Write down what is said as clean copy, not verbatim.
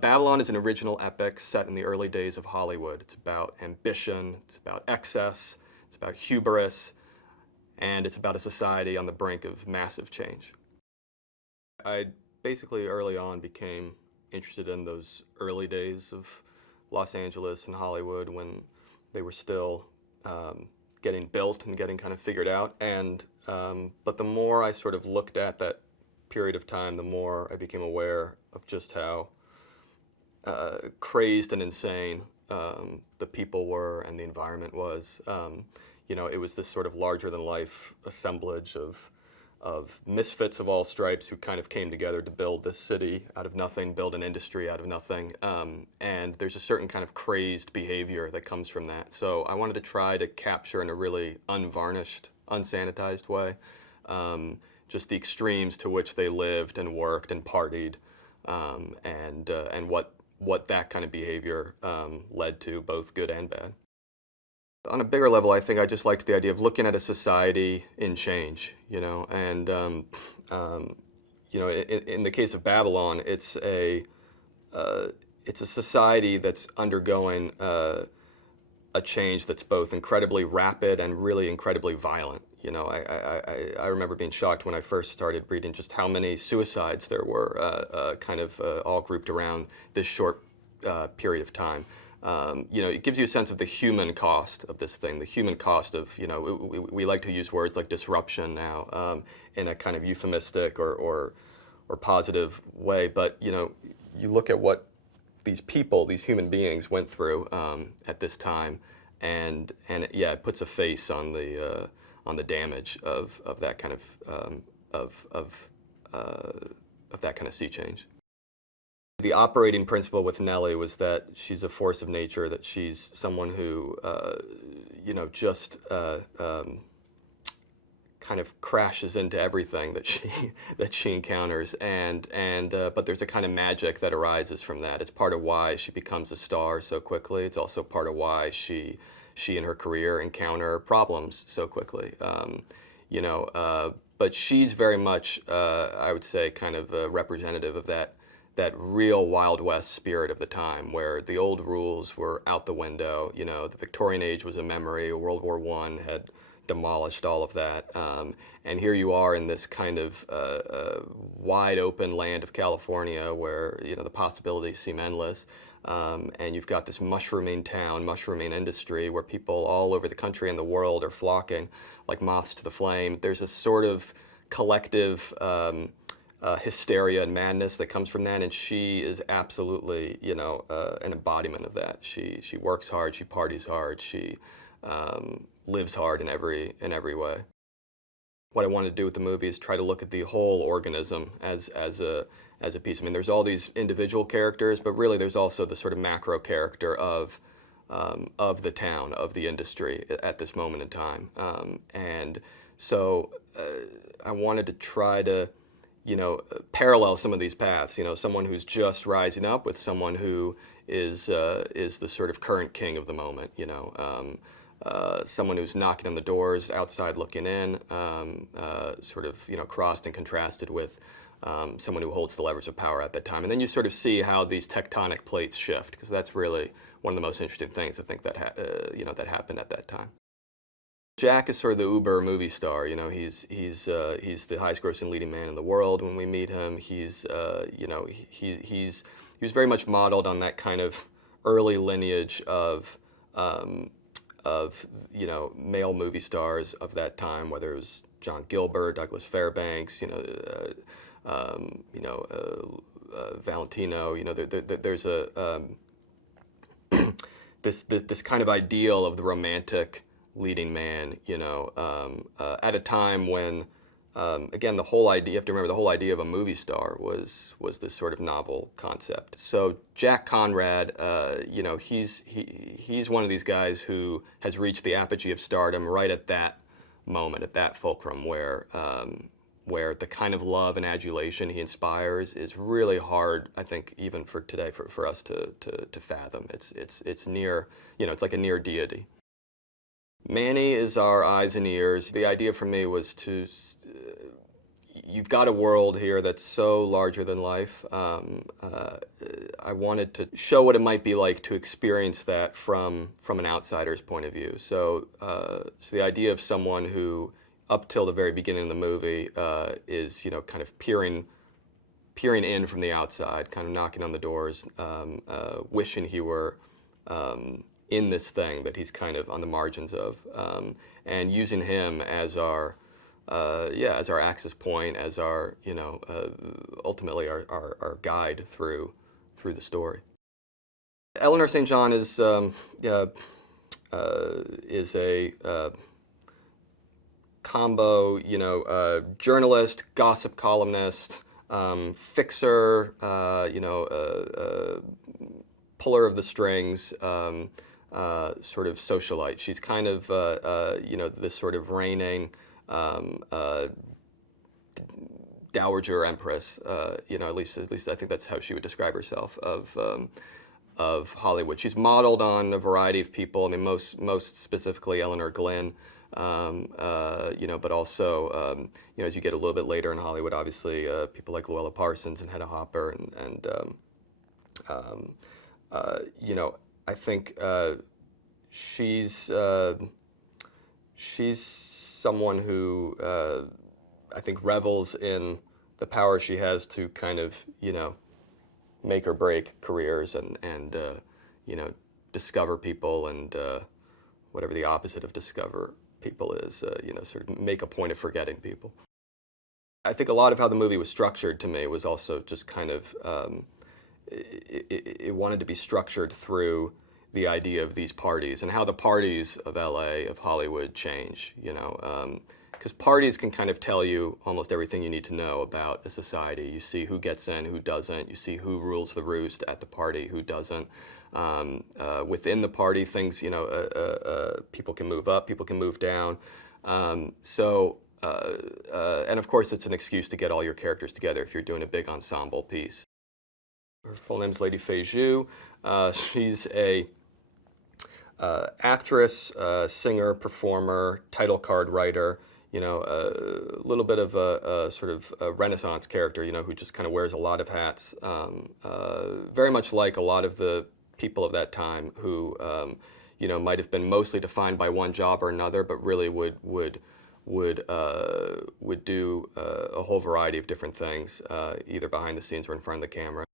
Babylon is an original epic set in the early days of Hollywood. It's about ambition, it's about excess, it's about hubris, and it's about a society on the brink of massive change. I basically early on became interested in those early days of Los Angeles and Hollywood when they were still getting built and getting kind of figured out. But the more I sort of looked at that period of time, the more I became aware of just how crazed and insane the people were and the environment was. It was this sort of larger-than-life assemblage of misfits of all stripes who kind of came together to build this city out of nothing, build an industry out of nothing. And there's a certain kind of crazed behavior that comes from that. So I wanted to try to capture in a really unvarnished, unsanitized way just the extremes to which they lived and worked and partied, and what that kind of behavior led to, both good and bad. On a bigger level, I think I just liked the idea of looking at a society in change, and in the case of Babylon, it's a society that's undergoing a change that's both incredibly rapid and really incredibly violent. I remember being shocked when I first started reading just how many suicides there were, all grouped around this short period of time. It gives you a sense of the human cost of this thing, the human cost of, we like to use words like disruption now in a kind of euphemistic or positive way, but, you look at what these people, these human beings went through at this time, and it puts a face on the damage of that kind of that kind of sea change. The operating principle with Nellie was that she's a force of nature, that she's someone who, kind of crashes into everything that she encounters, but there's a kind of magic that arises from that. It's part of why she becomes a star so quickly. It's also part of why she in her career encounter problems so quickly. But she's very much, I would say, kind of representative of that real Wild West spirit of the time, where the old rules were out the window. The Victorian age was a memory. World War I had demolished all of that. And here you are in this kind of wide open land of California where, the possibilities seem endless. And you've got this mushrooming industry where people all over the country and the world are flocking like moths to the flame. There's a sort of collective hysteria and madness that comes from that, and she is absolutely, an embodiment of that. She works hard, she parties hard, she lives hard in every way. What I wanted to do with the movie is try to look at the whole organism as a piece. I mean, there's all these individual characters, but really there's also the sort of macro character of the town, of the industry at this moment in time. And so I wanted to try to parallel some of these paths. Someone who's just rising up with someone who is the sort of current king of the moment. Someone who's knocking on the doors outside looking in, crossed and contrasted with someone who holds the levers of power at that time. And then you sort of see how these tectonic plates shift, because that's really one of the most interesting things I think that that happened at that time. Jack is sort of the uber movie star. He's the highest grossing leading man in the world. When we meet him, he was very much modeled on that kind of early lineage of male movie stars of that time, whether it was John Gilbert, Douglas Fairbanks, Valentino. There's a this kind of ideal of the romantic leading man, at a time when, again, the whole idea, you have to remember, the whole idea of a movie star was this sort of novel concept. So Jack Conrad, he's one of these guys who has reached the apogee of stardom right at that moment, at that fulcrum, where the kind of love and adulation he inspires is really hard, I think, even for today, for us to fathom. It's near, it's like a near deity. Manny is our eyes and ears. The idea for me was you've got a world here that's so larger than life. I wanted to show what it might be like to experience that from an outsider's point of view. So, so the idea of someone who, up till the very beginning of the movie, is kind of peering in from the outside, kind of knocking on the doors, wishing he were in this thing that he's kind of on the margins of, and using him as our as our access point, as our ultimately our guide through the story. Eleanor St. John is a combo, journalist, gossip columnist, fixer, puller of the strings, sort of socialite. She's kind of this sort of reigning dowager empress. At least I think that's how she would describe herself of Hollywood. She's modeled on a variety of people. I mean, most specifically Eleanor Glynn. But also, as you get a little bit later in Hollywood, obviously, people like Luella Parsons and Hedda Hopper, and I think she's someone who I think revels in the power she has to kind of, make or break careers and discover people and whatever the opposite of discover people is, sort of make a point of forgetting people. I think a lot of how the movie was structured to me was also just kind of, it wanted to be structured through the idea of these parties and how the parties of LA, of Hollywood, change, because parties can kind of tell you almost everything you need to know about a society. You see who gets in, who doesn't. You see who rules the roost at the party, who doesn't. Within the party, things, people can move up, people can move down. And of course, it's an excuse to get all your characters together if you're doing a big ensemble piece. Her full name's Lady Fei Zhu. She's a actress, singer, performer, title card writer, a little bit of a sort of a Renaissance character, who just kind of wears a lot of hats, very much like a lot of the people of that time who, might have been mostly defined by one job or another, but really would do a whole variety of different things, either behind the scenes or in front of the camera.